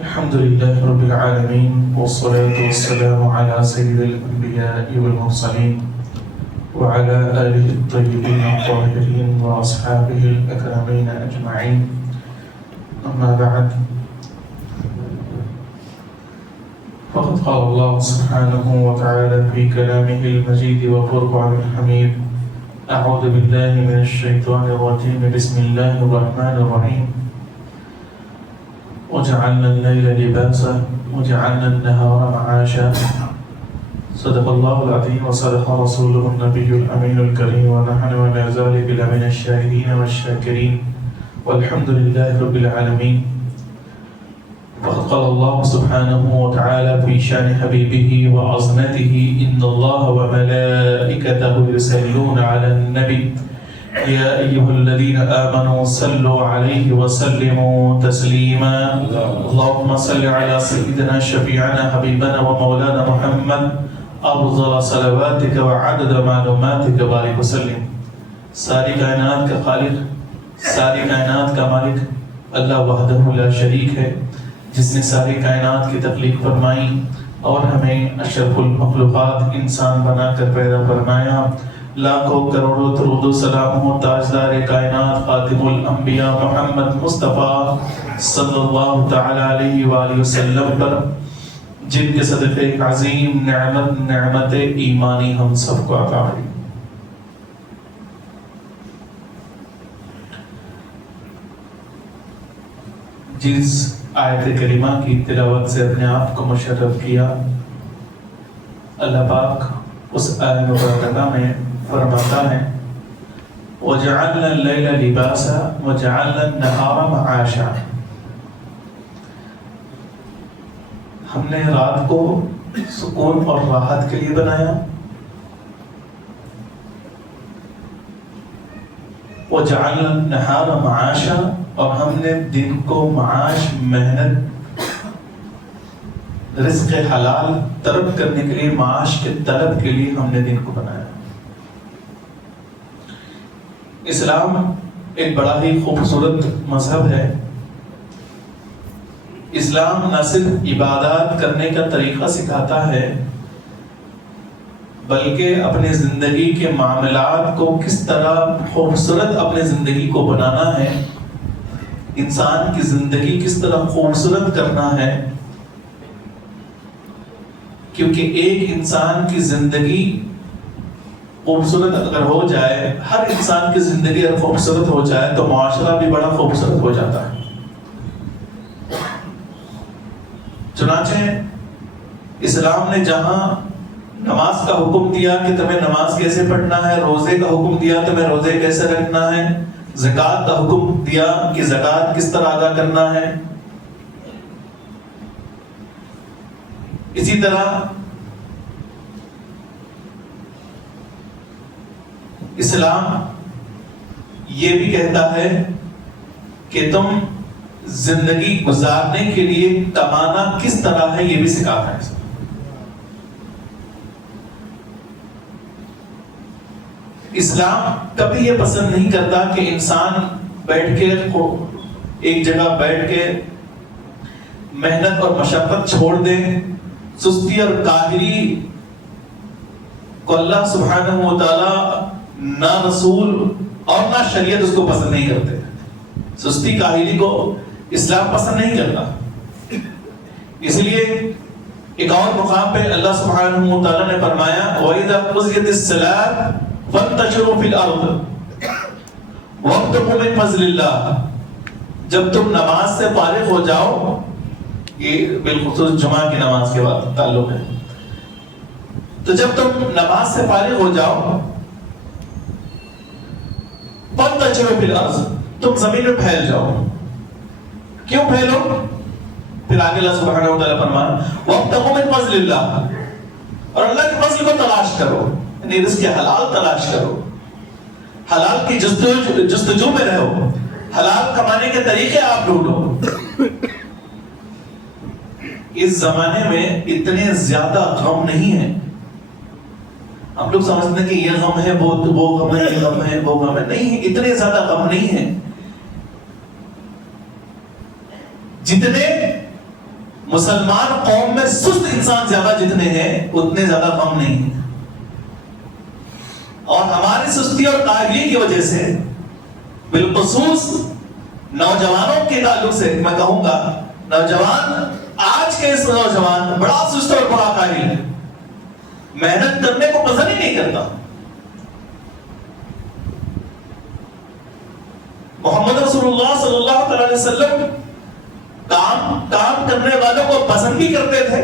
الحمد لله رب العالمين، والصلاة والسلام على سيد الأنبياء والمرسلين وعلى آله الطيبين الطاهرين وأصحابه الأكرمين أجمعين. أما بعد، فقد قال الله سبحانه وتعالى في كلامه المجيد وفرقان الحميد: أعوذ بالله من الشيطان الرجيم، بسم الله الرحمن الرحيم. وجعلنا الليل لباسا وجعلنا النهار معاشا. صدق الله العظيم وصدق رسوله النبي الأمين الكريم، ونحن على ذلك لمن الشاهدين والشاكرين، والحمد لله رب العالمين. وقد قال الله سبحانه وتعالى في شان حبيبه وعظمته: إن الله وملائكته يصلون على النبي يا أيها الذين آمنوا صلوا عليه وسلموا تسليما. اللهم صل على سيدنا شفيعنا حبيبنا ومولانا محمد أفضل صلواتك وعدد معلوماتك بارك وسلم. ساری کائنات کا خالق، ساری کائنات کا مالک اللہ وحدہ لا شریک ہے، جس نے ساری کائنات کی تخلیق فرمائی اور ہمیں اشرف المخلوقات انسان بنا کر پیدا فرمایا. لاکھوں کروڑوں درود و سلام ہو تاجدار کائنات خاتم الانبیاء محمد مصطفیٰ صلی اللہ تعالی علیہ وآلہ وسلم پر، جن کے صدقے ایک عظیم نعمت ایمانی ہم سب کو عطا ہوئی. جس آیت کریمہ کی تلاوت سے اپنے آپ کو مشرف کیا، اللہ پاک اس آیت مبارکہ میں فرماتا ہے: وَجَعَلْنَا اللَّيْلَ لِبَاسًا وَجَعَلْنَا النَّهَارَ مَعَاشًا. ہم نے رات کو سکون اور راحت کے لیے بنایا، وَجَعَلْنَا النَّهَارَ مَعَاشًا، اور ہم نے دن کو معاش، محنت، رزق حلال طلب کرنے کے لیے، معاش کے طلب کے لیے ہم نے دن کو بنایا. اسلام ایک بڑا ہی خوبصورت مذہب ہے. اسلام نہ صرف عبادات کرنے کا طریقہ سکھاتا ہے، بلکہ اپنے زندگی کے معاملات کو کس طرح خوبصورت اپنے زندگی کو بنانا ہے، انسان کی زندگی کس طرح خوبصورت کرنا ہے. کیونکہ ایک انسان کی زندگی خوبصورت اگر ہو جائے، ہر انسان کی زندگی اگر خوبصورت ہو جائے تو معاشرہ بھی بڑا خوبصورت ہو جاتا ہے. چنانچہ اسلام نے جہاں نماز کا حکم دیا کہ تمہیں نماز کیسے پڑھنا ہے، روزے کا حکم دیا تمہیں روزے کیسے رکھنا ہے، زکوٰۃ کا حکم دیا کہ زکوٰۃ کس طرح ادا کرنا ہے، اسی طرح اسلام یہ بھی کہتا ہے کہ تم زندگی گزارنے کے لیے کمانا کس طرح ہے، یہ بھی سکھاتا ہے. اسلام کبھی یہ پسند نہیں کرتا کہ انسان بیٹھ کے ایک جگہ بیٹھ کے محنت اور مشقت چھوڑ دے. سستی اور کاہلی کو اللہ سبحانہ و تعالی نہ رسول اور نہ شریعت اس کو پسند نہیں کرتے. سستی کاہلی کو اسلام پسند نہیں کرتا. اس لیے ایک اور مقام پہ اللہ سبحانہ و تعالی نے فرمایا: وَإِذَا قُضِيَتِ الصَّلَاةُ فَانتَشِرُوا فِي الْأَرْضِ وَابْتَغُوا مِن فَضْلِ اللَّهِ. جب تم نماز سے فارغ ہو جاؤ، یہ بالخصوص جمعہ کی نماز کے بعد تعلق ہے، تو جب تم نماز سے فارغ ہو جاؤ، فَانتَشِرُوا فِي الْأَرْضِ، تم زمین میں پھیل جاؤ. کیوں پھیلو؟ پھر آگے اللہ سبحانہ و تعالیٰ فرمایا: وَابْتَغُوا مِن فَضْلِ اللَّهِ، اور اللہ کے فضل کو تلاش کرو، یعنی رزق حلال تلاش کرو، حلال کی جستجو میں رہو، حلال کمانے کے طریقے آپ ڈھونڈو. اس زمانے میں اتنے زیادہ غم نہیں ہے. ہم لوگ سمجھتے ہیں کہ یہ غم ہے، وہ غم ہے، یہ غم ہے، وہ غم ہے. نہیں، اتنے زیادہ غم نہیں ہے. جتنے مسلمان قوم میں سست انسان زیادہ جتنے ہیں اتنے زیادہ غم نہیں ہیں. اور ہماری سستی اور کاہلی کی وجہ سے بالخصوص نوجوانوں کے تعلق سے میں کہوں گا، نوجوان آج کے اس نوجوان بڑا سست اور بڑا کاہل ہے، محنت کرنے کو پسند ہی نہیں کرتا. محمد رسول اللہ صلی اللہ علیہ وسلم کام کرنے والوں کو پسند بھی کرتے تھے،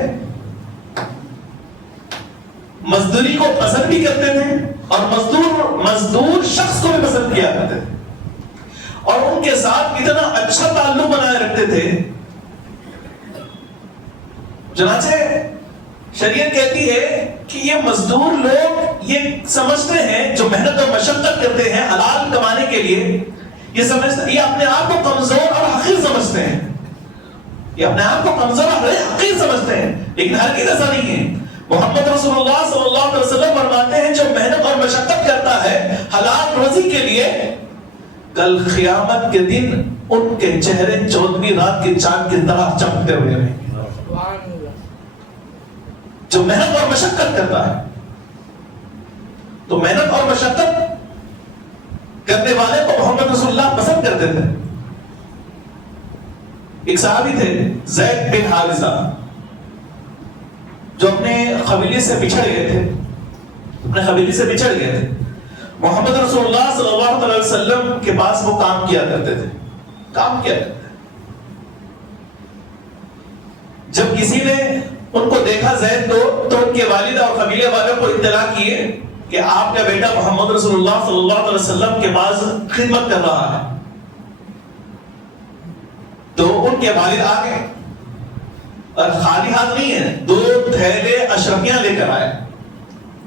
مزدوری کو پسند بھی کرتے تھے، اور مزدور شخص کو بھی پسند کیا کرتے تھے، اور ان کے ساتھ اتنا اچھا تعلق بنائے رکھتے تھے. چنانچہ شریعت کہتی ہے کہ یہ مزدور لوگ یہ سمجھتے ہیں جو محنت اور مشقت کرتے ہیں حلال کمانے کے لیے، یہ سمجھتے ہیں، یہ اپنے آپ کو کمزور اور حقیر سمجھتے ہیں، یہ اپنے آپ کو کمزور اور حقیر سمجھتے ہیں، لیکن ہرگز ایسا نہیں ہے. محمد رسول اللہ صلی اللہ علیہ وسلم فرماتے ہیں جو محنت اور مشقت کرتا ہے حلال روزی کے لیے، کل قیامت کے دن ان کے چہرے 14ویں رات کے چاند کی طرح چمکتے ہوئے رہیں گے. جو محنت اور مشقت کرتا ہے، تو محنت اور مشقت کرنے والے کو محمد رسول اللہ پسند کرتے تھے. ایک صحابی تھے زید بن حارثہ، جو اپنے قبیلے سے بچھڑ گئے تھے، محمد رسول اللہ صلی اللہ علیہ وسلم کے پاس وہ کام کیا کرتے تھے. جب کسی نے ان کو دیکھا زید کو، تو ان کے والد اور قبیلے والوں کو اطلاع کیے کہ آپ کا بیٹا محمد رسول اللہ صلی اللہ علیہ وسلم کے پاس خدمت کر رہا ہے. تو ان کے والد آ گئے اور خالی ہاتھ نہیں ہے، 2 تھیلے اشرفیاں لے کر آئے،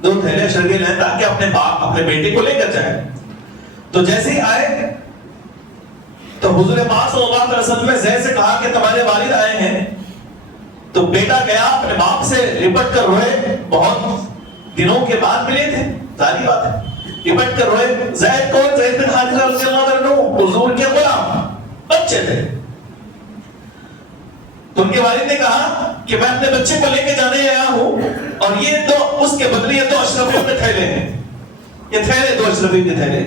2 تھیلے اشرفیاں لے تاکہ اپنے بیٹے کو لے کر جائے. تو جیسے ہی آئے تو حضور پاک صلی اللہ علیہ وسلم نے زید سے کہا کہ تمہارے والد آئے ہیں. تو بیٹا گیا اپنے باپ سے لپٹ کر روئے، بہت دنوں کے بعد ملے تھے، ظاہری بات ہے، لپٹ کر روئے. زید کون؟ زید بن حارثہ رضی اللہ عنہ، حضور کے غلام بچے تھے. تو ان کے والد نے کہا کہ میں اپنے بچے کو لے کے جانے آیا ہوں، اور یہ تو اس کے بدلے یہ 2 اشرفیوں کے تھیلے ہیں، یہ تھیلے 2 اشرفیوں کے تھیلے.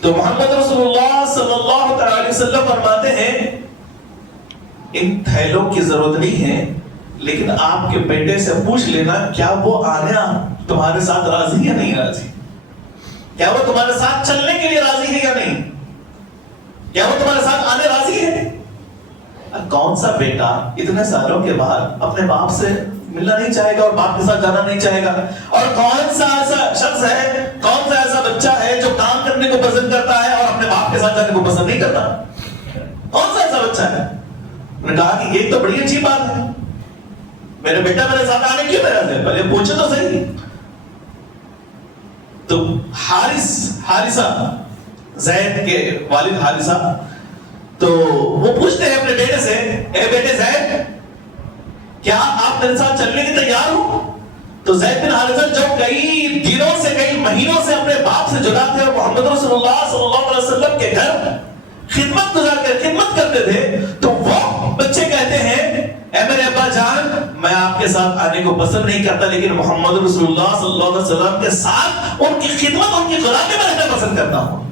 تو محمد رسول اللہ صلی اللہ علیہ وسلم فرماتے ہیں ان تھیلوں کی ضرورت نہیں ہے، لیکن آپ کے بیٹے سے پوچھ لینا کیا وہ آنا تمہارے ساتھ راضی یا نہیں راضی، کیا وہ تمہارے ساتھ چلنے کے لیے راضی ہے یا نہیں، کیا وہ تمہارے ساتھ آنے راضی ہے. کون سا بیٹا اتنے سالوں کے بعد اپنے باپ سے ملنا نہیں چاہے گا اور باپ کے ساتھ جانا نہیں چاہے گا؟ اور کون سا ایسا شخص ہے، کون سا ایسا بچہ ہے جو کام کرنے کو پسند کرتا ہے اور اپنے باپ کے ساتھ جانے کو پسند نہیں کرتا؟ کون سا ایسا بچہ ہے؟ انہوں نے کہا کہ یہ تو بڑی اچھی بات ہے، میرے بیٹا میرے ساتھ آنے کیوں نہیں آتے، پہلے پوچھے تو صحیح. تو حارثہ زید کے والد حارثہ، تو وہ پوچھتے ہیں اپنے بیٹے سے، اے بیٹے زید کیا آپ میرے ساتھ چلنے کی تیار ہو؟ تو زید بن حارثہ جو کئی دنوں سے کئی مہینوں سے اپنے باپ سے جدا تھے اور محمد رسول اللہ صلی اللہ علیہ وسلم کے گھر خدمت کرتے تھے، تو وہ بچے کہتے ہیں اے میرے ابا جان میں آپ کے ساتھ آنے کو پسند نہیں کرتا، لیکن محمد رسول اللہ صلی اللہ علیہ وسلم کے ساتھ ان کی خدمت، ان کی غلامی میں رہنا پسند کرتا ہوں،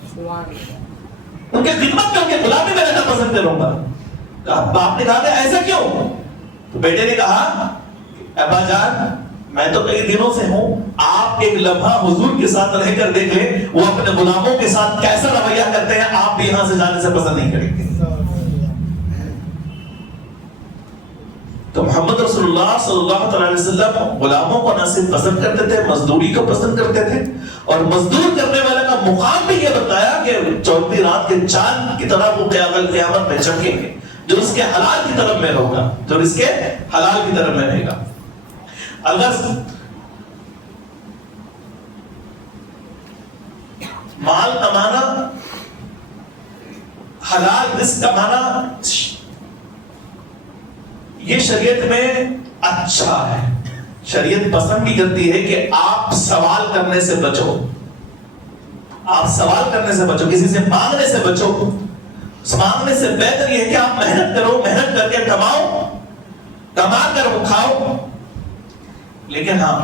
ان کے خدمت میں، ان کے غلامی میں رہنا پسند کروں گا. باپ نے کہا کہ ایسا کیوں؟ تو بیٹے نے کہا ابا جان میں تو کئی دنوں سے ہوں، آپ ایک لمحہ حضور کے ساتھ رہ کر دیکھ لیں وہ اپنے غلاموں کے ساتھ کیسا رویہ کرتے ہیں، آپ بھی یہاں سے جانے سے پسند نہیں کریں گے. تو محمد رسول اللہ صلی اللہ علیہ وسلم غلاموں کو نہ صرف پسند کرتے تھے، مزدوری کو پسند کرتے تھے، اور مزدور کرنے والے کا مقام بھی یہ بتایا کہ 14ویں رات کے چاند کی طرح وہ قیامت میں چمکیں گے، جو اس کے حلال کی طرف میں ہوگا، جو اس کے حلال کی طرف میں رہے گا. اگر مال کمانا، حلال رزق کمانا یہ شریعت میں اچھا ہے، شریعت پسند بھی کرتی ہے کہ آپ سوال کرنے سے بچو، آپ سوال کرنے سے بچو، کسی سے مانگنے سے بچو. مانگنے سے بہتر یہ ہے کہ آپ محنت کرو، محنت کر کے کماؤ، کما کر وہ کھاؤ. لیکن ہاں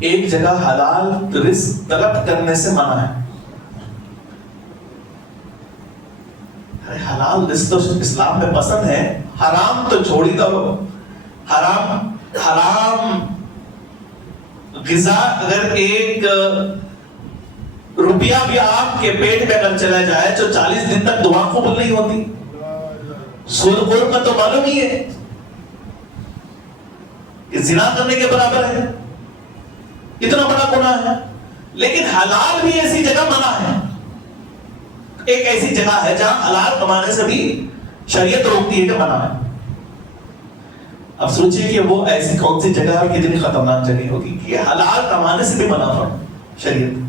ایک جگہ حلال رزق طلب کرنے سے منع ہے. حلال رزق تو اسلام میں پسند ہے، حرام تو چھوڑ ہی دو. حرام غذا اگر ایک روپیہ بھی آپ کے پیٹ میں اگر چلا جائے تو 40 دن تک دعا قبول نہیں ہوتی. سود خور کا تو معلوم ہی ہے کہ زنا کرنے کے برابر ہے، اتنا بڑا گناہ ہے. لیکن حلال بھی ایسی جگہ منع ہے. ایک ایسی جگہ ہے جہاں حلال کمانے سے بھی شریعت روکتی ہے کہ منع ہے. اب سوچئے کہ وہ ایسی کون سی جگہ ہے کتنی خطرناک جگہ ہوگی کہ حلال کمانے سے بھی منع ہے شریعت.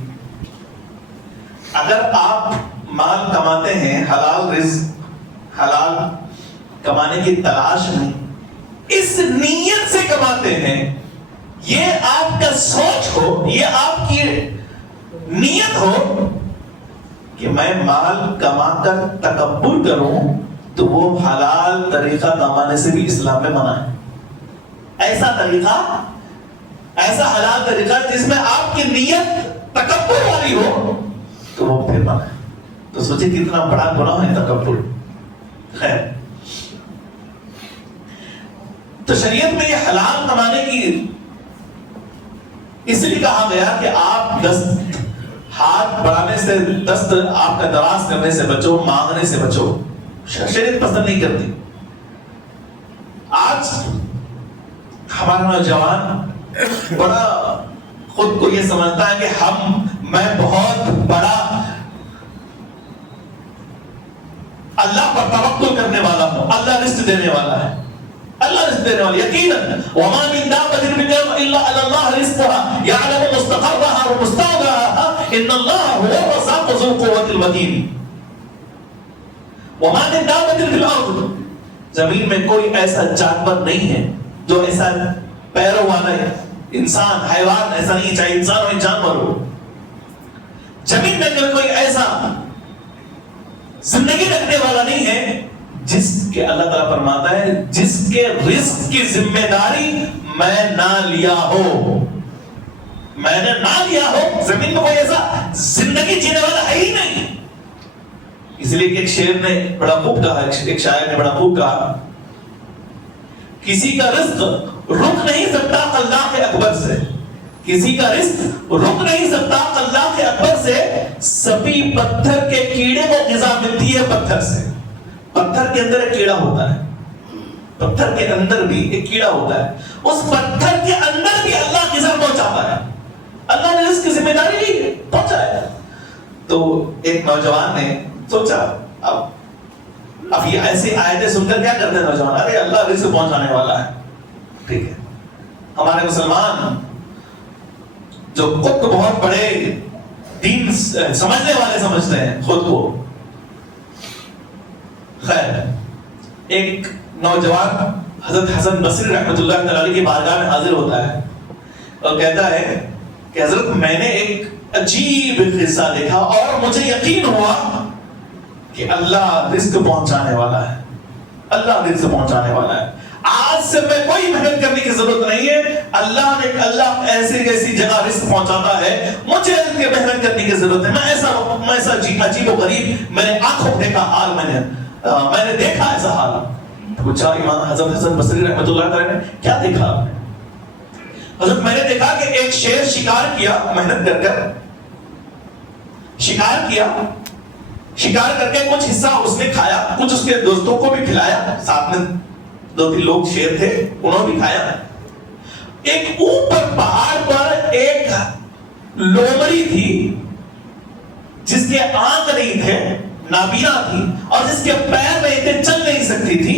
اگر آپ مال کماتے ہیں، حلال رزق، حلال کمانے کی تلاش میں اس نیت سے کماتے ہیں، یہ آپ کا سوچ ہو، یہ آپ کی نیت ہو کہ میں مال کما کر تکبر کروں، تو وہ حلال طریقہ کمانے سے بھی اسلام میں منع ہے. ایسا طریقہ، ایسا حلال طریقہ جس میں آپ کی نیت تکبر والی ہو تو وہ پھر منع ہے. تو سوچیں کتنا بڑا گناہ ہے تکبر. خیر، تو شریعت میں یہ حلال کمانے کی اس لیے کہا گیا کہ آپ دست ہاتھ بڑھانے سے، دست آپ کا دراز کرنے سے بچو، مانگنے سے بچو. شریعت پسند نہیں کرتی. آج ہمارا نوجوان بڑا خود کو یہ سمجھتا ہے کہ میں بہت بڑا اللہ پر توکل کرنے والا ہوں، اللہ رزق دینے والا ہے، اللہ رزق دینے والا. یقیناً وما من دابة في الأرض إلا على الله رزقها يعلم مستقرها ومستودعها إن الله هو الرزاق ذو القوة المتين. وما من دابة في الأرض، زمین میں کوئی ایسا جانور نہیں ہے جو ایسا پیروں والا ہے، انسان، حیوان ایسا نہیں، چاہے انسان ہو جانور ہو. زمین میں کوئی ایسا زندگی رکھنے والا نہیں ہے جس کے اللہ تعالیٰ فرماتا ہے جس کے رزق کی ذمہ داری میں نہ لیا ہو، میں نے نہ لیا ہو. زمین میں کوئی ایسا زندگی جینے والا ہے ہی نہیں. اس لیے کہ ایک شعر نے بڑا خوب کہا، ایک شاعر نے بڑا خوب کہا، کسی کا رزق رک نہیں سکتا اللہ اکبر سے، کسی کا رزق رک نہیں سکتا اللہ اکبر سے. سبھی پتھر کے کیڑے کو غذا ملتی ہے پتھر سے. پتھر کے اندر ایک کیڑا ہوتا ہے، پتھر کے اندر بھی ایک کیڑا ہوتا ہے، اس پتھر کے اندر بھی اللہ غذا پہنچاتا ہے. اللہ نے رزق کی ذمہ داری لی ہے، پہنچایا. تو ایک نوجوان نے سوچا اب یہ ایسی آیتیں سن کر کیا کرتے ہیں نوجوان؟ ارے اللہ رزق پہنچانے والا ہے. ٹھیک ہے، ہمارے مسلمان جو خود کو بہت بڑے دین سمجھنے والے سمجھتے ہیں خود کو. خیر، ایک نوجوان حضرت حسن بصری رحمۃ اللہ تعالی کی بارگاہ میں حاضر ہوتا ہے اور کہتا ہے کہ حضرت میں نے ایک عجیب قصہ دیکھا اور مجھے یقین ہوا کہ اللہ رزق پہنچانے والا ہے، اللہ رزق پہنچانے والا ہے. آج سے میں کوئی محنت کرنے کی ضرورت نہیں ہے، اللہ ایسی ایسی جگہ رزق پہنچاتا ہے، مجھے محنت کرنے کی ضرورت ہے. میں ایسا عجیب و غریب میں نے آنکھوں دیکھا حال، میں نے دیکھا ایسا حال. پوچھا امام حضرت حسن بصری رحمۃ اللہ تعالی نے، کیا دیکھا آپ نے؟ حضرت میں نے دیکھا کہ ایک شیر شکار کیا، محنت کر شکار کیا، شکار کر کے کچھ حصہ اس نے کھایا، کچھ اس کے دوستوں کو بھی کھلایا، ساتھ میں 2-3 لوگ شیر تھے انہوں نے بھی کھایا. ایک اوپر پہاڑ پر ایک لومڑی تھی جس کے آنکھ نہیں تھے، نابینا تھی، اور جس کے پیر نہیں تھے، چل نہیں سکتی تھی.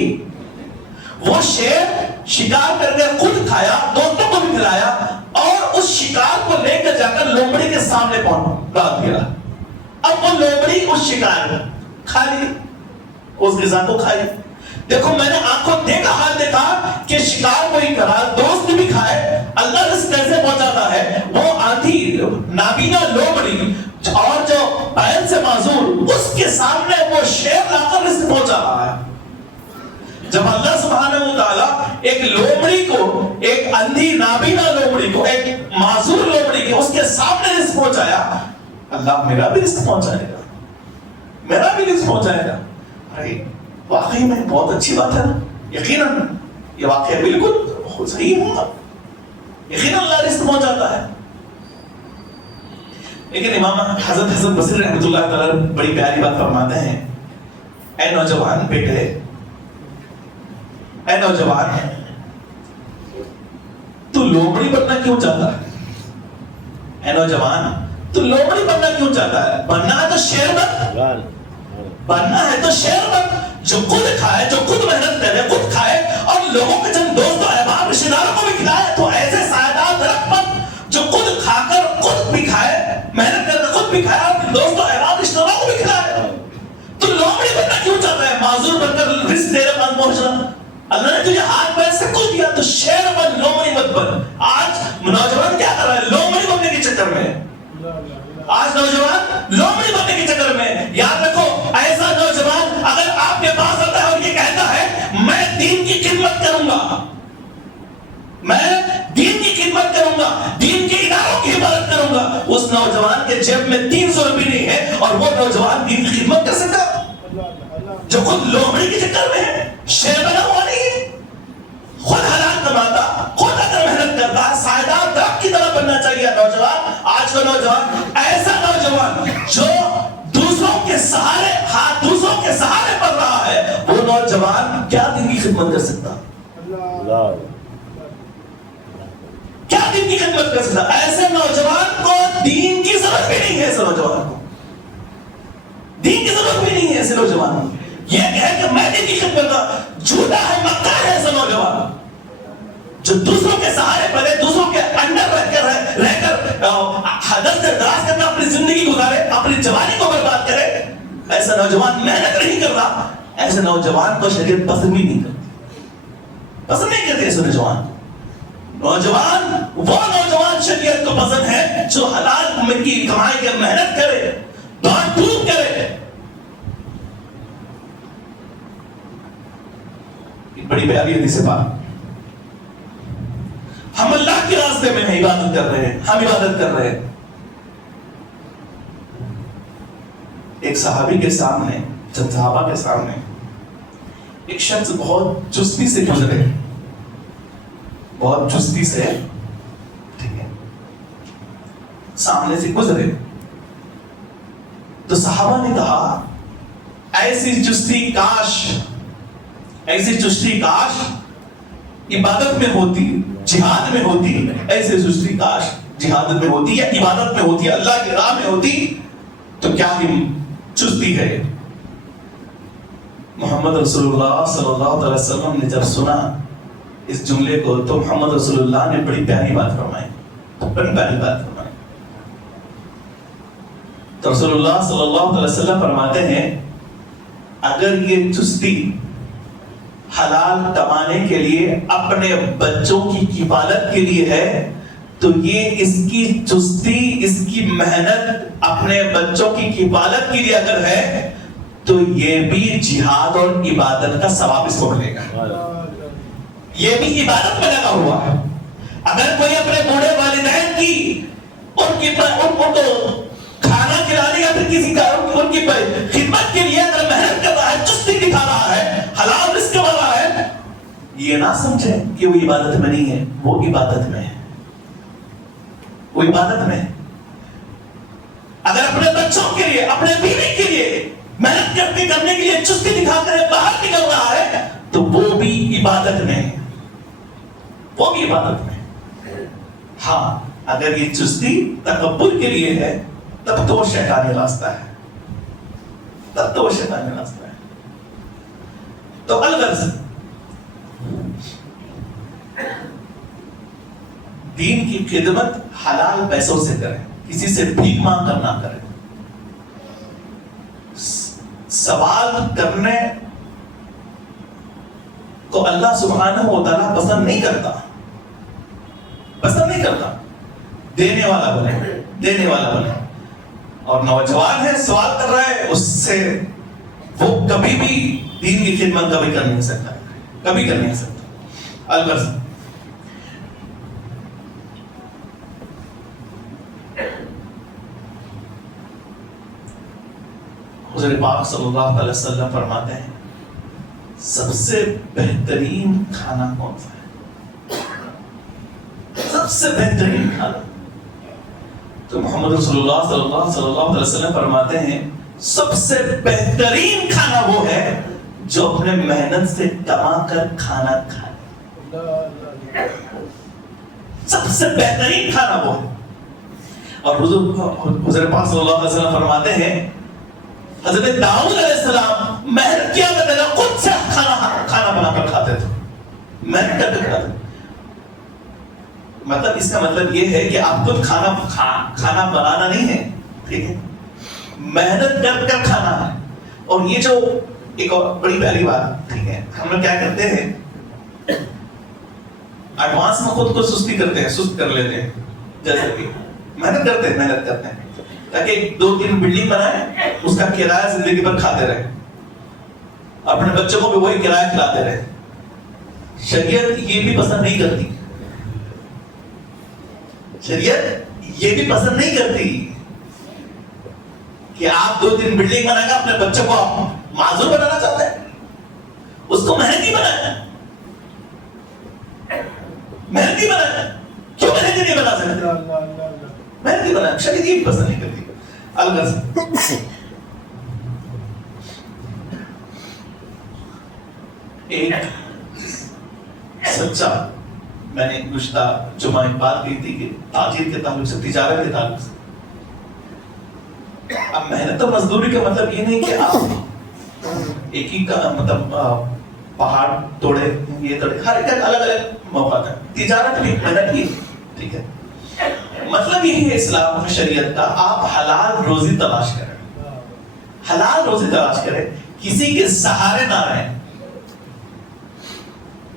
وہ شیر شکار کر کے خود کھایا، دوستوں کو بھی کھلایا، اور اس شکار کو لے کر جا کر لومڑی کے سامنے ڈال دیا. اب وہ لومڑی اس شکار کو کھا لی، اس غذا کو کھائی. دیکھو میں نے آنکھوں دیکھا حال دیکھا کہ شکار کو ہی کرا، دوست بھی کھائے. اللہ رزق کیسے پہنچاتا ہے؟ وہ آندھی نابینا لومڑی اور جو پیر سے معذور، اس کے سامنے وہ شیر لا کر رزق پہنچا رہا ہے. جب اللہ سبحانہ و تعالیٰ ایک لومڑی کو، ایک اندھی نابینا لومڑی کو، ایک معذور لومڑی کو اس کے سامنے رزق پہنچایا، اللہ میرا بھی رزق پہنچائے گا، میرا بھی رزق پہنچائے گا. ارے واقعی میں بہت اچھی بات ہے نا، یقیناً یہ واقعہ بالکل صحیح ہوگا، یقیناً اللہ رزق پہنچاتا ہے. لیکن امام حضرت حسن بصری رحمۃ اللہ تعالیٰ بڑی پیاری بات فرماتے ہیں، اے نوجوان بیٹے، اے نوجوان، تو لومڑی بننا کیوں چاہتا ہے؟ اے نوجوان، تو لومڑی بننا کیوں چاہتا ہے؟ بننا ہے تو شیر بن، بننا ہے تو شیر بن، جو خود کھائے، جو خود محنت کرے، خود کھائے اور لوگوں کے چند دوست و احباب رشتہ داروں کو بھی کھلائے. تو ایسے سائیدار درخت بن جو خود کھا کر خود بھی کھائے، محنت کر کے خود بھی کھائے اور دوست و احباب رشتہ داروں کو بھی کھلائے. تو لومڑی بننا کیوں چاہتا ہے؟ معذور بن کر رزق تیرے پاس پہنچنا. اللہ نے تجھے ہاتھ پیر سے کچھ دیا تو شیر بن، لومڑی مت بن. آج نوجوان کیا کر رہا ہے؟ لومڑی بننے کے چکر میں. آج نوجوان لومڑی بننے کے چکر میں. یاد رکھو، ایسا نوجوان اگر آپ کے پاس آتا ہے اور یہ کہتا ہے میں دین کی خدمت کروں گا، میں دین کی خدمت کروں گا، دین کے اداروں کی حفاظت کروں گا، اس نوجوان کے جیب میں 300 روپے نہیں ہے اور وہ نوجوان دین کی خدمت کر سکتا جو خود لومڑی کے چکر میں ہے، شیر بنا ہوا نہیں ہے. خود حلال کماتا، خود اگر محنت کرتا ہے، سائیدار درخت کی طرح بننا چاہیے نوجوان. آج کا نوجوان ایسا نوجوان جو دوسروں کے سہارے، ہاتھ دوسروں کے سہارے پڑ رہا ہے، وہ نوجوان کیا دین کی خدمت کر سکتا؟ کیا دین کی خدمت کر سکتا؟ ایسے نوجوان کو دین کی ضرورت بھی نہیں ہے. ایسے نوجوان کو دین کی ضرورت بھی نہیں ہے. ایسے نوجوان کو یہ کہے کہ میں دین کی خدمت کا جھوٹا ہے، مکہ ہے. ایسا نوجوان جو دوسروں کے سہارے پڑے، دوسروں کے انڈر رہ کر حدث سے دراز کر کے اپنی زندگی گزارے، اپنی جوانی کو برباد کرے، ایسا نوجوان محنت نہیں کر رہا. ایسے نوجوان کو شریعت پسند بھی نہیں کرتی، پسند نہیں کرتی. ایسے نوجوان وہ نوجوان شریعت کو پسند ہے جو حلال کی کمائی کے محنت کرے، دوڑ دھوپ کرے. بڑی پیاری حدیث پاک. ہم اللہ کے راستے میں ہیں، عبادت کر رہے ہیں، ہم عبادت کر رہے ہیں. ایک صحابی کے سامنے، چند صحابہ کے سامنے ایک شخص بہت چستی سے گزرے، بہت چستی سے، ٹھیک ہے، سامنے سے گزرے. تو صحابہ نے کہا ایسی چستی کاش، ایسی چستی کاش عبادت میں ہوتی، جہاد میں ہوتی. ایسے چستی کاش جہاد میں ہوتی یا عبادت میں ہوتی، اللہ کی راہ میں ہوتی. تو کیا ہی چستی ہے. محمد رسول اللہ صلی اللہ علیہ وسلم نے جب سنا اس جملے کو تو محمد رسول اللہ نے بڑی پیاری بات فرمائی، بڑی پیاری بات فرمائی. تو رسول اللہ صلی اللہ علیہ وسلم فرماتے ہیں اگر یہ چستی حلال کمانے کے لیے، اپنے بچوں کی کفالت کے لیے ہے، تو یہ اس کی چستی، اس کی محنت اپنے بچوں کی کفالت کے لیے اگر ہے تو یہ بھی جہاد اور عبادت کا ثواب اس کو ملے گا. یہ بھی عبادت میں لگا ہوا ہے. اگر کوئی اپنے بوڑھے والدین کی ان کو کھانا کھلانے یا پھر کسی کا ان کی خدمت کے لیے اگر محنت کر رہا ہے، چستی دکھا رہا ہے، حلال رزق کما رہا ہے، یہ نہ سمجھے کہ وہ عبادت میں نہیں ہے. وہ عبادت میں ہے، وہ عبادت میں ہے. اگر اپنے بچوں کے لیے، اپنے بیوی کے لیے محنت کرنے کے لیے چستی دکھا کر باہر نکل رہا ہے تو وہ بھی عبادت میں ہے، وہ بھی عبادت میں. ہاں اگر یہ چستی تکبر کے لیے ہے تب تو وہ شیطانی راستہ ہے، تب تو وہ شیطانی راستہ ہے. تو الغرض دین کی خدمت حلال پیسوں سے کریں، کسی سے بھیک مانگ کر نہ کریں. سوال کرنے کو اللہ سبحانہ و تعالیٰ پسند نہیں کرتا، پسند نہیں کرتا. دینے والا بنے، دینے والا بنے. اور نوجوان ہے، سوال کر رہا ہے، اس سے وہ کبھی بھی دین کی خدمت کبھی کر نہیں سکتا، کبھی کر نہیں سکتا۔ الغرض حضور پاک صلی اللہ علیہ وسلم فرماتے ہیں سب سے بہترین کھانا کون سا ہے؟ سب سے بہترین کھانا تو محمد رسول اللہ صلی اللہ علیہ وسلم فرماتے ہیں سب سے بہترین کھانا وہ ہے جو اپنے محنت سے کما کر کھانا کھائے۔ سب سے بہترین کھانا وہ ہے۔ اور حضور پاک صلی اللہ علیہ وسلم فرماتے ہیں حضرت داؤد علیہ السلام محنت کیا کرتے تھے، خود سے کھانا بنا کر کھاتے تھے، محنت کر کے کھاتے تھے۔ مطلب اس کا مطلب یہ ہے کہ آپ خود کھانا بنانا نہیں ہے، ٹھیک ہے، محنت کر کر کھانا ہے۔ اور یہ جو ایک اور بڑی پیاری بات، ٹھیک ہے، ہم لوگ کیا کرتے ہیں ایڈوانس میں خود کو سستی کرتے ہیں، سست کر لیتے ہیں، جیسے کہ محنت کرتے ہیں تاکہ 2-3 بلڈنگ بنائیں، اس کا کرایہ زندگی بھر کھاتے رہے، اپنے بچوں کو بھی وہی کرایہ کھلاتے رہے۔ شریعت یہ بھی پسند نہیں کرتی، شریعت یہ بھی پسند نہیں کرتی کہ آپ 2-3 بلڈنگ بنا کر اپنے بچوں کو آپ معذور بنانا چاہتے ہیں، اس کو مہنگی بنانا، مہنگی بنانا، کیوں مہنگی نہیں بنا سکتے؟ مہنگی بنانا شریعت یہ بھی پسند نہیں کرتی۔ الغرض ایک سچا، میں نے گزشتہ جمعہ ایک بات کہی تھی کہ تاجر کے تعلق سے، تجارت کے تعلق سے، اب محنت اور مزدوری کا مطلب یہ نہیں کہ آپ ایک ہی کا مطلب پہاڑ توڑے، یہ توڑے، ہر ایک الگ الگ موقع تھا، تجارت بھی محنت کی، ٹھیک ہے۔ مطلب یہی ہے اسلام اور شریعت کا، آپ حلال روزی تلاش کریں، حلال روزی تلاش کریں، کسی کے سہارے نہ رہیں،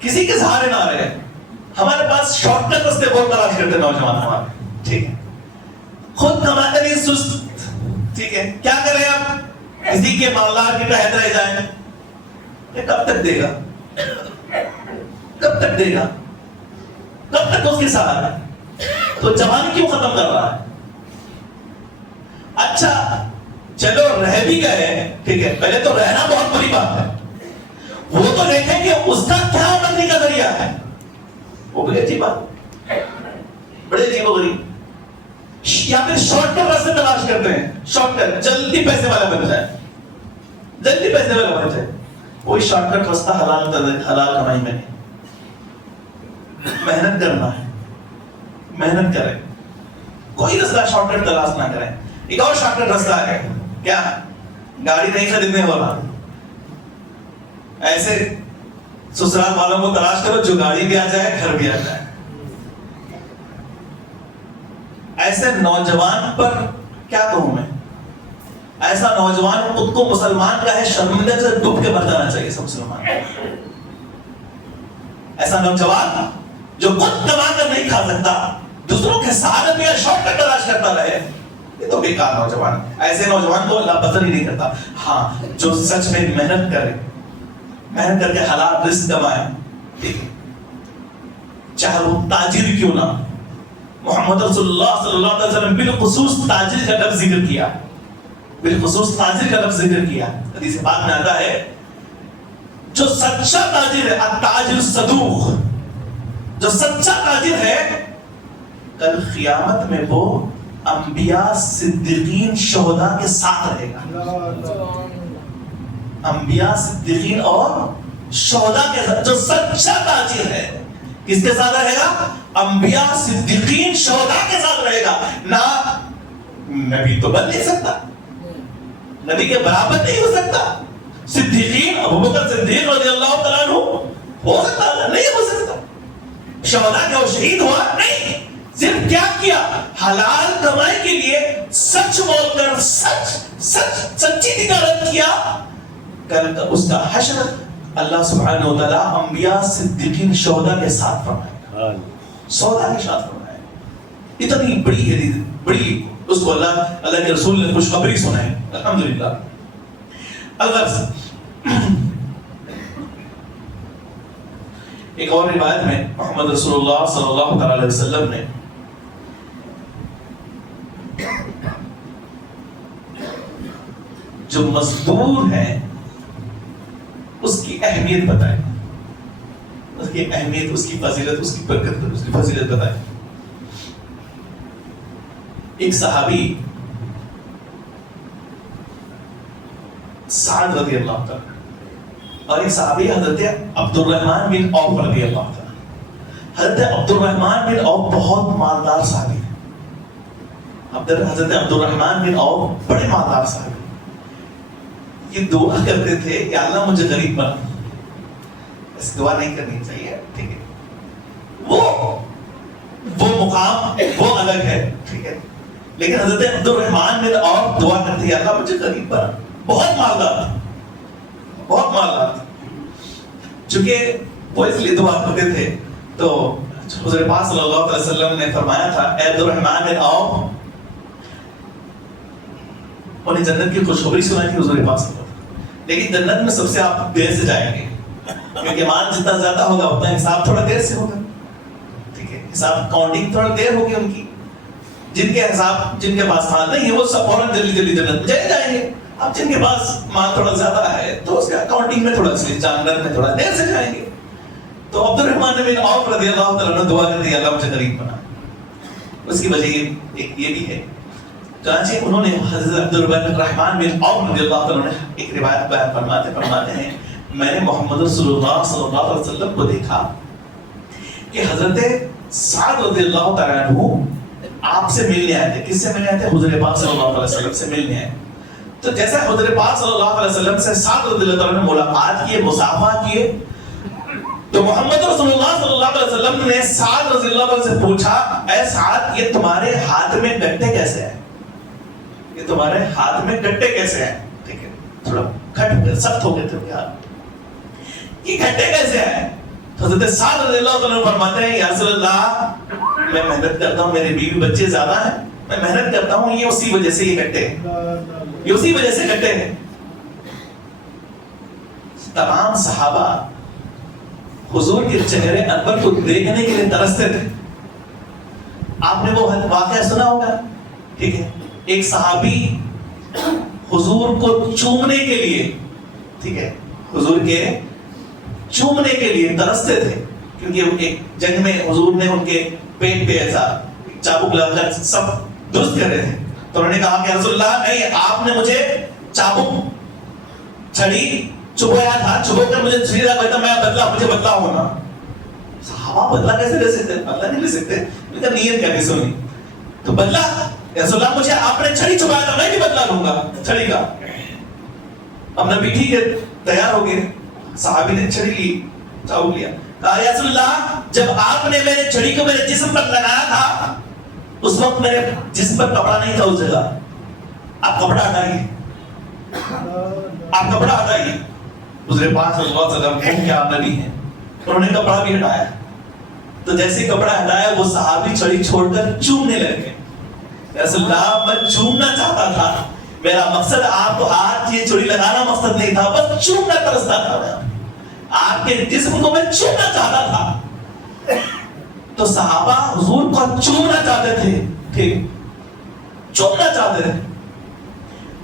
کسی کے سہارے نہ رہیں۔ ہمارے پاس شارٹ کٹ راستے بہت تلاش کرتے نوجوان ہمارے، ٹھیک ہے، خود کما کر یہ سست، ٹھیک ہے، کیا کریں آپ، کسی کے معاملات کے تحت رہ جائیں، یہ کب تک دے گا، کب تک دے گا، کب تک اس کے سہارے؟ تو جوانی کیوں ختم کر رہا ہے؟ اچھا چلو رہ بھی گئے، ٹھیک ہے، پہلے تو رہنا بہت بڑی بات ہے، وہ تو دیکھیں کہ اس کا کیا آمدنی کا ذریعہ ہے، وہ بڑی عجیب بات، بڑے عجیب و غریب، یا پھر شارٹ کٹ راستے تلاش کرتے ہیں، شارٹ کٹ، جلدی پیسے والا بن جائے، جلدی پیسے والا بن جائے۔ کوئی شارٹ کٹ راستہ حلال کمائی میں نہیں، محنت کرنا ہے، محنت کریں، کوئی راستہ شارٹ کٹ تلاش نہ کریں۔ ایک اور شارٹ کٹ راستہ ہے، کیا گاڑی نہیں خریدنے والا، ایسے سسرال والوں کو تلاش کرو جو گاڑی بھی آ جائے، گھر بھی آ جائے۔ ایسے نوجوان پر کیا کہوں میں، ایسا نوجوان خود کو مسلمان کا ہے، شرمندہ سے ڈوب کے مر جانا چاہیے سب مسلمان۔ ایسا نوجوان جو خود کما کر نہیں کھا سکتا، دوسروں کے سہارے میں شارٹ کٹ تلاش کرتا رہے، یہ تو بیکار نوجوان ہے۔ ایسے نوجوان کو اللہ پسند ہی نہیں کرتا۔ ہاں جو سچ میں محنت کرے، محنت کر کے حلال رزق کمائے، ٹھیک ہے، چاہے وہ تاجر کیوں نہ۔ محمد رسول اللہ صلی اللہ علیہ وسلم بالخصوص تاجر کا لفظ ذکر کیا، بالخصوص تاجر کا لفظ ذکر کیا۔ حدیث پاک میں آتا ہے جو سچا تاجر ہے، التاجر الصدوق، جو سچا تاجر ہے، کل قیامت میں وہ انبیاء، صدیقین، شہداء کے ساتھ رہے گا۔ انبیاء، صدیقین اور شہداء کے ساتھ، جو سچا تاجر ہے کس کے ساتھ رہے گا؟ انبیاء، صدیقین، شہداء کے ساتھ رہے گا۔ نہ نبی تو بن نہیں سکتا، نبی کے برابر نہیں ہو سکتا، صدیقین ابوبکر صدیق رضی اللہ تعالیٰ عنہ ہو سکتا ہے؟ نہیں ہو سکتا۔ شہداء کا وہ شہید ہوا نہیں، صرف کیا کیا؟ حلال کمائی کے لیے سچ بول کر سچی تجارت کیا۔ کل اس کا حشر اللہ سبحانہ و تعالیٰ انبیاء، صدیقین، شہداء کے ساتھ فرمائے، شہداء کے ساتھ فرمائے۔ اتنی بڑی اس کو اللہ کے رسول نے خوشخبری سنائی، الحمدللہ۔ الغرض ایک اور روایت میں محمد رسول اللہ صلی اللہ تعالی علیہ وسلم نے جو مزدور ہے اس کی اہمیت بتائی، اس کی اہمیت، اس کی فضیلت، اس کی برکت، اس کی فضیلت بتائی. ایک صحابی سعد رضی اللہ تعالی اور ایک صحابی حضرت عبد الرحمن بن عوف رضی اللہ تعالی. حضرت عبد الرحمن بن عوف بہت مالدار صحابی ہیں. حضرت عبد الرحمن بن عوف بڑے مالدار صحابی. یہ دعا کرتے تھے کہ اللہ مجھے غریب بنا. اس دعا نہیں کرنی چاہیے، ٹھیک ہے، وہ مقام وہ الگ ہے، ٹھیک ہے، لیکن حضرت عبد الرحمن بن عوف دعا کرتے ہیں اللہ مجھے غریب بنا. بہت مالدار تھا، بہت مالدار تھا. چونکہ وہ اس لیے دعا کرتے تھے تو حضور پاک صلی اللہ علیہ وسلم نے فرمایا تھا اے عبد الرحمن بن عوف، انہیں جنت کی خوشخبری سنائی تھی حضور پاک صلی اللہ علیہ وسلم. لیکن جنت میں سب سے آپ دیر سے جائیں گے، کیونکہ مال جتنا زیادہ ہوگا اتنا حساب تھوڑا دیر سے ہوگا، ٹھیک ہے، حساب کاؤنٹنگ تھوڑا دیر ہوگی ان کی. جن کے حساب، جن کے پاس مال نہیں ہے وہ سب فوراً جلدی جلدی جنت میں چلے جائیں گے. اب جن کے پاس مال تھوڑا زیادہ ہے تو اس کے کاؤنٹنگ میں تھوڑا سی جانور میں تھوڑا دیر سے جائیں گے. تو عبد الرحمن بن عوف رضی اللہ تعالیٰ عنہ دعا کرتے ہیں اللہ مجھے غریب بنا. اس کی وجہ یہ بھی ہے، چنانچہ انہوں نے حضرت عبد الرحمن بن عوف رضی اللہ عنہ نے ایک روایت بیان فرماتے ہیں میں نے محمد رسول اللہ صلی اللہ علیہ وسلم کو دیکھا کہ حضرت سعد رضی اللہ تعالیٰ عنہ آپ سے ملنے آئے تھے. کس سے ملنے آئے تھے؟ حضور پاک صلی اللہ علیہ وسلم سے ملنے آئے. تو جیسا حضور پاک صلی اللہ علیہ وسلم سے سعد رضی اللہ تعالیٰ عنہ ملاقات کیے، مصافحہ کیے، تو محمد رسول اللہ صلی اللہ علیہ وسلم نے سعد رضی اللہ عنہ سے پوچھا اے سعد یہ تمہارے ہاتھ میں گٹے کیسے ہیں؟ یہ تمہارے ہاتھ میں گٹے کیسے ہیں؟ ٹھیک ہے، تھوڑا کھٹ سخت ہو گئے تھے یار، یہ گٹے کیسے ہیں؟ حضرت سعد رضی اللہ عنہ فرماتے ہیں یا رسول اللہ میں محنت کرتا ہوں، میرے بیوی بچے زیادہ ہیں، میں محنت کرتا ہوں، یہ اسی وجہ سے یہ گٹے ہیں، یہ اسی وجہ سے گٹے ہیں. تمام صحابہ حضور کے چہرے انور کو دیکھنے کے لیے ترستے تھے. آپ نے وہ واقعہ سنا ہوگا، ٹھیک ہے، ایک صحابی حضور کو چومنے کے لیے، ٹھیک ہے، حضور کے چومنے کے لیے ترستے تھے، کیونکہ ایک جنگ میں حضور نے ان کے پیٹ پہ ایسا چابک لگا کر سب درست کر رہے تھے. تو انہوں نے کہا کہ رسول اللہ نہیں، آپ نے مجھے چابک چھڑی چبھایا تھا، چبھو کر مجھے چھری لگا تھا، میں بدلا، مجھے بدلا ہونا. صحابہ بدلا کیسے لے سکتے؟ بدلا نہیں لے سکتے، لیکن نیت کیا کیسے ہونی؟ تو بدلا رسول اللہ مجھے آپ نے چھڑی چبھایا تھا، میں بھی بدلا لوں گا چھڑی کا. اب نبی ٹھیک ہے تیار ہو گئے، صحابی نے چھڑی لی، چابک لیا، کہا یا رسول اللہ جب آپ نے میرے چھڑی کو میرے جسم پر لگایا تھا اس وقت میرے جسم پر کپڑا نہیں تھا اس جگہ، آپ کپڑا ہٹائیے، آپ کپڑا ہٹائیے. حضور پاک صلی اللہ علیہ وسلم کیا نبی ہیں، انہوں نے کپڑا بھی ہٹایا. تو جیسے کپڑا ہٹایا وہ صحابی چھڑی چھوڑ کر چومنے لگے. رسول اللہ میں چومنا چاہتا تھا، میرا مقصد آپ کو ہاتھ یہ چھڑی لگانا مقصد نہیں تھا، بس چومنا ترستا تھا، میں آپ کے جسم کو میں چومنا چاہتا تھا. تو صحابہ حضور کو چومنا چاہتے تھے، ٹھیک، چومنا چاہتے تھے.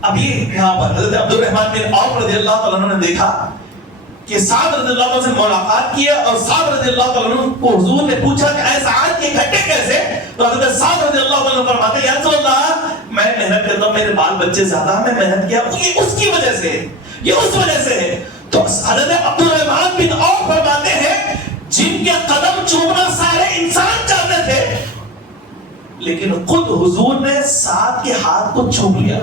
اب یہ یہاں پر حضرت عبد الرحمن بن عوف رضی اللہ تعالیٰ عنہ نے دیکھا کہ سعد رضی اللہ عنہ سے ملاقات کی اور سعد رضی اللہ تعالیٰ عنہ کو حضور نے پوچھا کہ اے سعد کے گھٹے کیسے؟ تو حضرت سعد رضی اللہ تعالیٰ عنہ فرماتے ہیں یا رسول اللہ میں محنت کرتا ہوں، میرے بال بچے زیادہ ہیں، میں محنت کیا، یہ اس کی وجہ سے، یہ اس وجہ سے ہے. تو حضرت عبد الرحمن بن عوف فرماتے ہیں جن کے قدم چومنا سارے انسان چاہتے تھے، لیکن خود حضور نے سعد کے ہاتھ کو چوم لیا،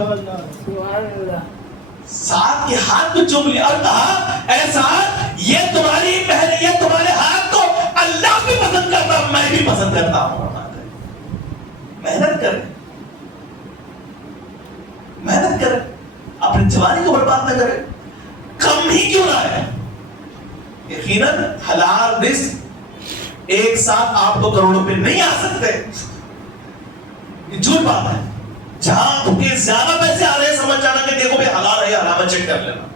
سعد کے ہاتھ کو چوم لیا اور کہا اے سعد یہ تمہاری محنت، یہ تمہارے ہاتھ کو اللہ بھی پسند کرتا، میں بھی پسند کرتا ہوں. محنت کریں، محنت کریں، اپنی جوانی کو برباد نہ کریں، کم ہی کیوں نہ ہے. یقیناً حلال رزق ایک ساتھ آپ کو کروڑوں پہ نہیں آ سکتے، یہ جھوٹ بات ہے. جہاں آپ کے زیادہ پیسے آ رہے ہیں سمجھ جانا کہ دیکھو بھی حلال ہے یا حرام ہے، چیک کر لینا.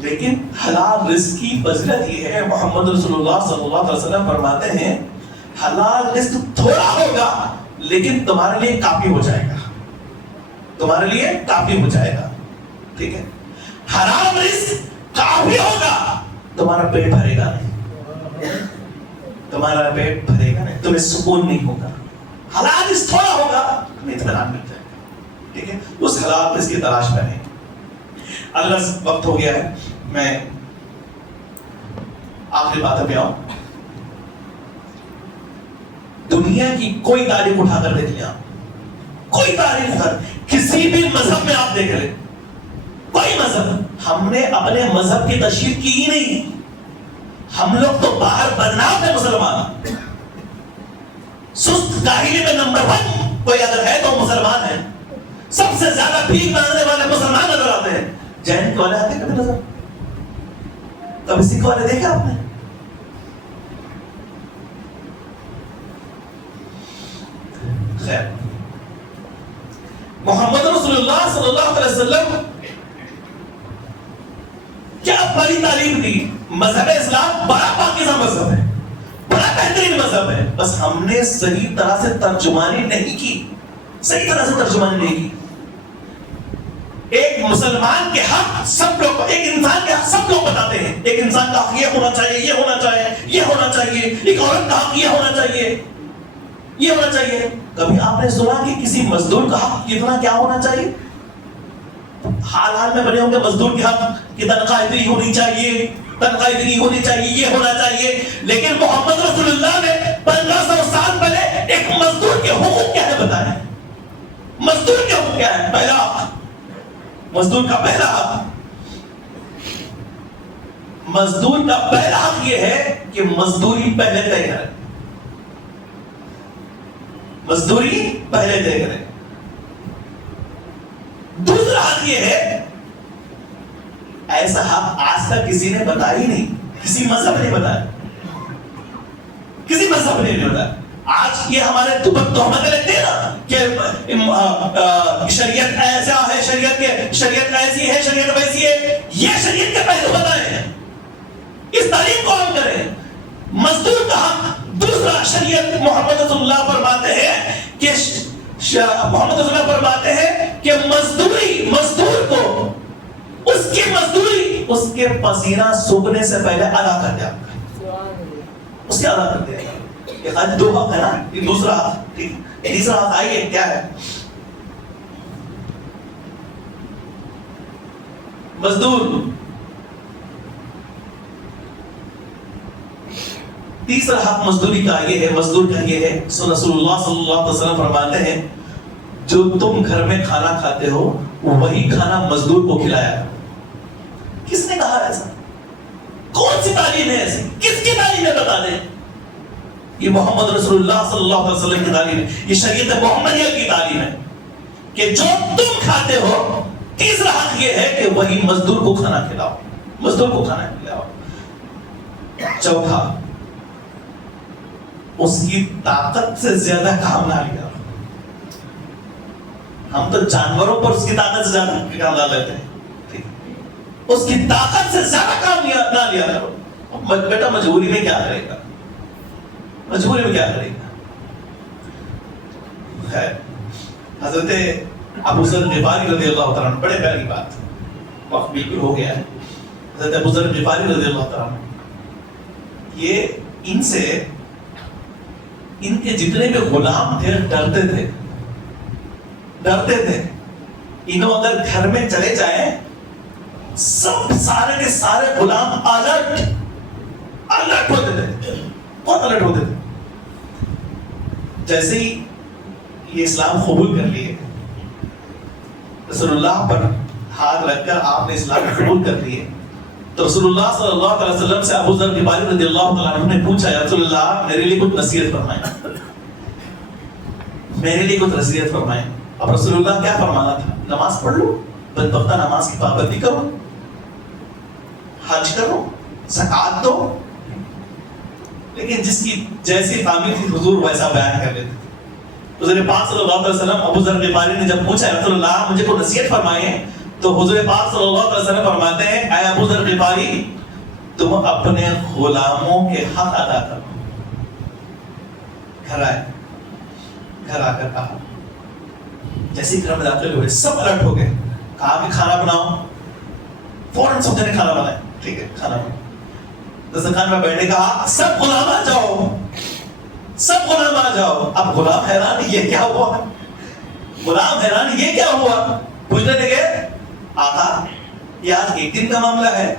لیکن حلال رزق کی فضیلت یہ ہے، محمد رسول اللہ صلی اللہ علیہ وسلم فرماتے ہیں حلال رزق تھوڑا ہوگا لیکن تمہارے لیے کافی ہو جائے گا، تمہارے لیے کافی ہو جائے گا، ٹھیک ہے؟ حرام رزق کافی ہوگا، تمہارا پیٹ بھرے گا نہیں، تمہارا پیٹ بھرے گا نہیں، تمہیں سکون نہیں ہوگا۔ حلال رزق تھوڑا ہوگا تمہیں اطمینان مل جائے گا، ٹھیک ہے؟ اس حلال رزق کی تلاش میں نہیں۔ اللہ وقت ہو گیا ہے، میں آخری بات پہ آؤں۔ دنیا کی کوئی تاریخ اٹھا کر دیکھ لیا، کوئی تاریخ اٹھا، کسی بھی مذہب میں آپ دیکھ لیں، کوئی مذہب، ہم نے اپنے مذہب کی تشہیر کی ہی نہیں، ہم لوگ تو باہر بدنام ہے مسلمان، سست کاہلی میں نمبر 1 کوئی اگر ہے تو مسلمان ہے، سب سے زیادہ بھیک مانگنے والے مسلمان نظر آتے ہیں۔ جین والے آتے ہیں کبھی نظر؟ کبھی سکھ والے دیکھے آپ نے؟ خیر، محمد رسول اللہ صلی اللہ علیہ وسلم کیا بڑی تعلیم دی، مذہب اسلام بڑا پاکیزہ مذہب ہے، بڑا بہترین مذہب ہے، بس ہم نے صحیح طرح سے ترجمانی نہیں کی، صحیح طرح سے ترجمانی نہیں کی۔ ایک مسلمان کے حق سب لوگ، ایک انسان کے حق سب لوگ بتاتے ہیں، ایک انسان کا حق یہ ہونا چاہیے، یہ ہونا چاہیے، یہ ہونا چاہیے، ایک عورت کا حق یہ ہونا چاہیے، یہ ہونا چاہیے۔ کبھی آپ نے سنا کہ کسی مزدور کا حق کتنا کیا ہونا چاہیے؟ حال حال میں بنے ہوں گے مزدور کے حق کی تنخواہ اتنی ہونی چاہیے، تنخواہ اتنی ہونی چاہیے، یہ ہونا چاہیے، لیکن محمد رسول اللہ نے 1500 سال پہلے ایک مزدور کے حقوق کیا ہے بتائیں۔ مزدور کے حقوق کیا ہے؟ پہلا حق، مزدور کا پہلا حق، مزدور کا پہلا حق یہ ہے کہ مزدوری پہلے طے کرے، مزدوری پہلے طے کرے۔ دوسرا حق یہ ہے، ایسا حق آج تک کسی نے بتایا ہی نہیں، کسی مذہب نے بتایا، کسی مذہب نے بتایا۔ آج یہ ہمارے تہمت لگتے ہیں نا کہ شریعت ایسا ہے، شریعت ایسی ہے، شریعت ویسی ہے، یہ شریعت کے پہلو بتائے ہیں، اس تعلیم کو ہم کریں۔ مزدور کا حق، دوسرا شریعت محمد رسول اللہ فرماتے ہیں کہ محمد رسول اللہ فرماتے ہیں کہ مزدور کو اس کی مزدوری اس کے پسینہ سوکھنے سے پہلے ادا کر دیا، اس کے ادا کر دیا۔ یہ خالی 2 حق ہے نا، یہ دوسرا حق، تیسرا حق آئیے کیا ہے؟ مزدور، تیسرا حق مزدوری کا یہ ہے، مزدور کا یہ ہے، رسول اللہ صلی اللہ علیہ وسلم فرماتے ہیں جو تم گھر میں کھانا کھاتے ہو وہی کھانا مزدور کو کھلایا۔ کس نے کہا ایسا؟ کون سی تعلیم ہے ایسی؟ کس کی تعلیم ہے بتا دیں؟ یہ محمد رسول اللہ صلی اللہ علیہ وسلم کی تعلیم ہے، یہ شریعت محمدیہ کی تعلیم ہے کہ جو تم کھاتے ہو، تیسرا حق یہ ہے کہ وہی مزدور کو کھانا کھلاؤ، مزدور کو کھانا کھلاؤ۔ چوتھا، اس کی طاقت سے زیادہ کام نہ لیا۔ ہم تو جانوروں پر اس کی طاقت سے زیادہ کام لا لیتے ہیں، اس کی طاقت سے زیادہ کام نہ لیا کرو۔ بیٹا مجبوری میں کیا کرے گا، مجبوری میں کیا کرے گا؟ خیر، حضرت ابو ذر غفاری رضی اللہ تعالیٰ عنہ، بڑے پیاری بات، وقت بالکل ہو گیا ہے۔ حضرت ابو ذر غفاری رضی اللہ تعالیٰ عنہ، یہ ان سے ان کے جتنے بھی غلام تھے ڈرتے تھے، ڈرتے تھے۔ انہوں اگر گھر میں چلے جائیں سب سارے کے سارے غلام الرٹ ہوتے تھے، بہت الرٹ ہوتے تھے۔ جیسے ہی یہ اسلام قبول کر لیے، رسول اللہ پر ہاتھ رکھ کر آپ نے اسلام قبول کر لیے، تو رسول اللہ صلی اللہ علیہ وسلم سے ابو ذر غفاری رضی اللہ تعالیٰ عنہ نے پوچھا، یا رسول اللہ میرے لیے کچھ نصیحت فرمائیں، میرے لیے کچھ نصیحت فرمائیں۔ اب رسول اللہ کیا فرمانا تھا؟ نماز پڑھ لو، بدبختہ نماز کی پابندی کرو، حج کرو، زکات دو۔ لیکن جس کی جیسی تعمیر تھی حضور ویسا بیان کر لیتے تھے۔ حضور پاک صلی اللہ علیہ وسلم ابو ذر غفاری نے جب پوچھا رسول اللہ مجھے کوئی نصیحت فرمائیں، تو حضور پاک صلی اللہ علیہ وسلم فرماتے ہیں اے ابو ذر غفاری تم اپنے غلاموں کے حق ادا کرو. گھر آئے, گھر آ کر کہا, جیسے گھر میں داخل ہوئے سب الرٹ ہو گئے, کہا کہ کھانا بناؤ. فوراً سب نے کھانا بنایا, ٹھیک ہے کھانا بناؤ. دسترخوان میں بیٹھنے کہا سب غلام آ جاؤ, سب غلام آ جاؤ. اب غلام حیران یہ کیا ہوا, غلام حیران یہ کیا ہوا. پوچھنے لگے آقا یہ آج ایک دن کا معاملہ ہے,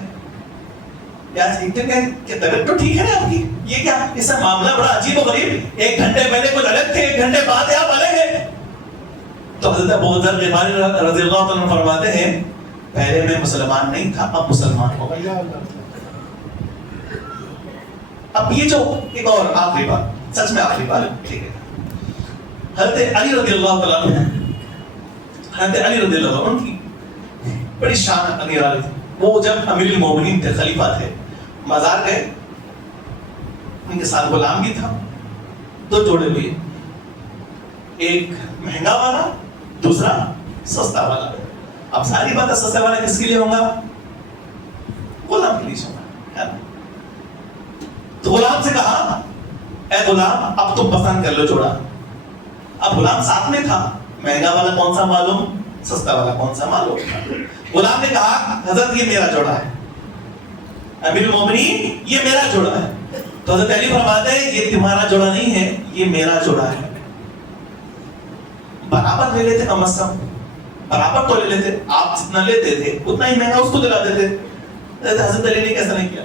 یہ آج ایک دن کا, کہ طبیعت تو ٹھیک ہے نا آپ کی, یہ کیا اس سے معاملہ بڑا عجیب و غریب, 1 گھنٹے پہلے کچھ الگ تھے 1 گھنٹے بعد آپ الگ ہیں. تو حضرت ابو ذر غفاری رضی اللہ عنہ فرماتے ہیں پہلے میں مسلمان نہیں تھا اب مسلمان ہو گیا. اب یہ جو ایک اور آخری بات, سچ میں آخری بات, ٹھیک ہے, حضرت علی رضی اللہ تعالیٰ عنہ, حضرت علی رضی اللہ عنہ کی بڑی شان امیر علی تھی. وہ جب امیر المومنین تھے, خلیفہ تھے, مزار گئے, ان کے ساتھ غلام بھی تھا, 2 جوڑے ہوئے, ایک مہنگا والا دوسرا سستا والا. اب ساری بات ہے سستے والا کس کے لیے ہوگا, غلام کے لیے ہوگا. تو غلام سے کہا اے غلام اب تم پسند کر لو جوڑا. اب غلام ساتھ میں تھا, مہنگا والا کون سا معلوم, سستا والا کون سا معلوم. غلام نے کہا حضرت یہ میرا جوڑا ہے, امیر المومنین یہ میرا جوڑا ہے. تو حضرت علی فرماتے ہیں یہ تمہارا جوڑا نہیں ہے, یہ میرا جوڑا ہے. برابر لے لیتے, کم از کم برابر تو لے لیتے, آپ جتنا لیتے تھے اتنا ہی مہنگا اس کو دلا دیتے. حضرت علی نے کیسا نہیں کیا,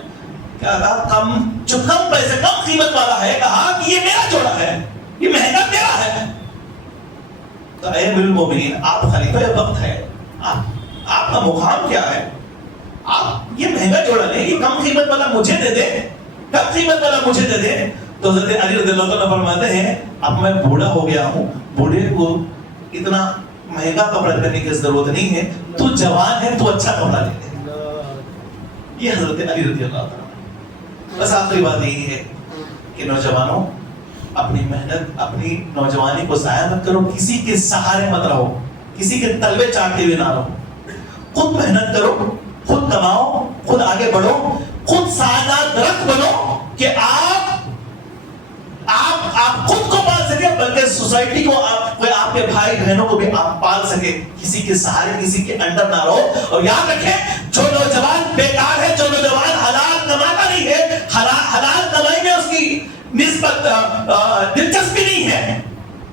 کیا کہا کم, جو کم پیسے کم قیمت والا ہے, کہا کہ یہ میرا جوڑا ہے, یہ مہنگا میرا ہے. تو اے امیر المومنین آپ خلیفہ وقت ہے, آپ کا مقام کیا ہے, آپ یہ مہنگا جوڑا لیں, یہ کم قیمت والا مجھے دے دیں, کم قیمت والا مجھے دے دیں. تو حضرت علی رضی اللہ عنہ فرماتے ہیں اب میں بوڑھا ہو گیا ہوں, بوڑھے کو اتنا مہنگا کپڑا کرنے کی ضرورت نہیں ہے, تو جوان ہے تو اچھا کپڑا لے لے. یہ حضرت علی رضی اللہ عنہ. بس آخری بات یہی ہے کہ نوجوانوں اپنی محنت, اپنی نوجوانی کو ضائع مت کرو, کسی کے سہارے مت رہو, کسی کے تلوے چاٹتے ہوئے نہ رہو. خود محنت کرو, خود کماؤ, خود آگے بڑھو, خود سادہ درخت بنو کہ آپ خود کو پال سکے, بلکہ سوسائٹی کو, آپ کے بھائی بہنوں کو بھی آپ پال سکے. کسی کے سہارے, کسی کے انڈر نہ رہو. اور یاد رکھیں جو نوجوان بیکار ہے, جو نوجوان حلال کماتا نہیں ہے, حلال کمائی میں اس کی نسبت دلچسپی نہیں ہے,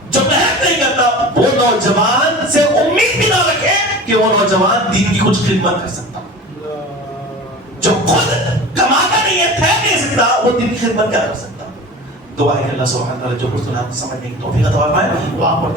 جو محنت نہیں کرتا, وہ نوجوان سے امید بھی نہ رکھے کہ وہ نوجوان دین کی کچھ خدمت کر سکتا. جو خود کماتا نہیں ہے, ٹھہر نہیں سکتا, وہ دین کی خدمت کیا کر سکتا. دعا ہے کہ اللہ سبحانہ وتعالی جو کچھ آپ کو سمجھنے کی توفیق عطا فرمائے, وہ آپ کو